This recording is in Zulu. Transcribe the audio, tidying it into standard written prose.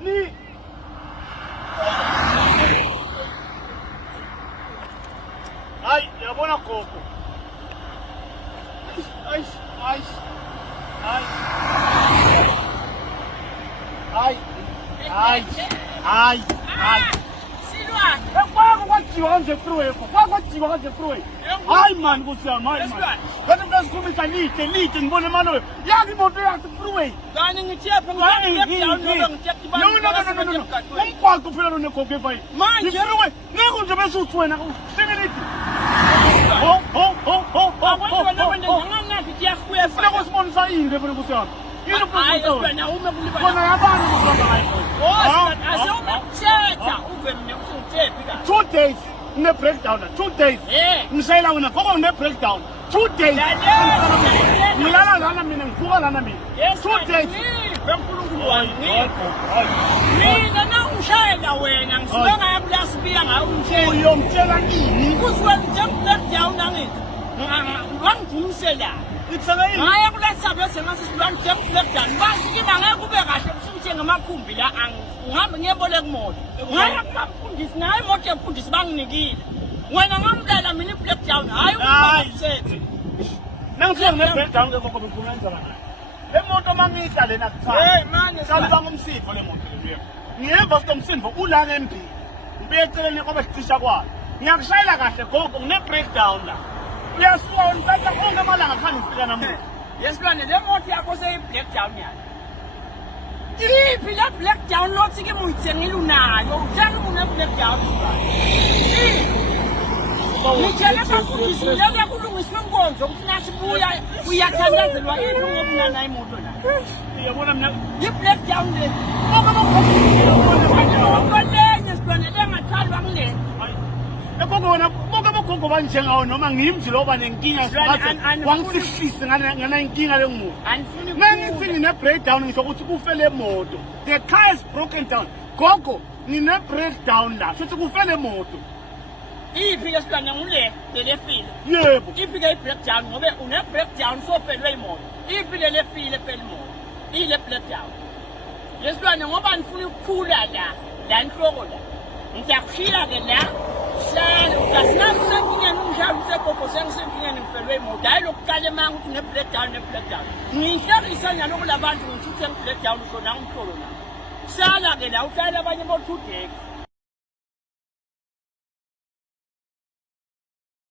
Ni. Ay, yabona gogo. Ay. Silwa. Kwakujiwa kanje freeway. Kwakujiwa kanje freeway. Hayi man kusiyami, hayi man. Kanti ngasikhumisa lite ngibone manje. Yaki imoto yakhe freeway. Kani ngithepha ngiyaqhubeka No. Umgwaqo phela lo negogo efayi. Manje freeway. Ngeke nje bese uthi wena usekeleti. Ngathi kuyahwefa. Funa kusibonisa yini phela kusiyami. Yini Hayi wena uma kulibala. Kona yabani ukuhamba ngayo. Asewumthetha uve mina usungithephi kahle. 2 days ne breakdown. 2 days. Ngishayela wena gogo ne breakdown. 2 days. Ngilala lana mina ngivuka lana mina. 2 days. Benkulunkulu wami. Mina nawungishayela wena ngisuka ngaya kulasibiya ngayo umthetho. Uyomtshela ini? Kuziwena nje breakdown angithi. Wangidumisela. Itsengayini. Ngaya kulasaba sengase silwane nje breakdown. Basikiba ngeke kube kahle kusuke ngamakhumbi la ngihambe ngiyeboleka imoto. Ngaya kumfundisi naye imoto yemfundisi banginikile. Wena ngamdala mina breakdown hayi umthetho. Nangifika ne breakdown ke gogo bengiyenza kana. Le moto mangidla lena kuthanda. Hey man, sali bangumsipho le moto leyo. Ngiyeva sitomsipho ula ngemphi. Ubeceleni ngoba sicisha kwayo. Ngiyakushayela kahle gogo ngine breakdown la. Uyasuka unithatha konke amalanga khani sifika namuhla. Yesilwane le moto yakho seyi breakdown yakho. Iphi la breakdown lothi ke muyithengile unayo. Uthenga une breakdown. Ngitshela bafundisi lelo yakulungiswa inkonzo ukuthi nasibuya uyathandazelwa yini ngobunana imoto la. Uyabona mina i-breakdown le. Ngokulenye silwane lengathalwa ngile. Gogo wena bonke abogogo banjengawo noma ngimji loba nenkinga ngathi wangifihlise ngana inkinga lengumo. Anifuni Mangithi ngine breakdown ngisho ukuthi kufele emoto. The car is broken down. Gogo ngine breakdown la. Futhi kufele emoto. Iphi yesilwane ngule lelefile. Yebo. Iphi ke i-breakdown ngobe une breakdown sofelwe imoto. Iphi lelefile phela imoto. Ile breakdown. Yesilwane ngoba nifuna ukukhula la inhloko la. Ngiyakushila ke la. Hlala ukasinami senkingeni umshayeli usegogo sengisenkingeni ngifelwe imoto. Hayi lokuqala emanga ukuthi ne breakdown. Ngihlekisa naloko labantu ngithi breakdown khona ngumhlolo la. Hlala ke la uhlala abanye bo 2 days.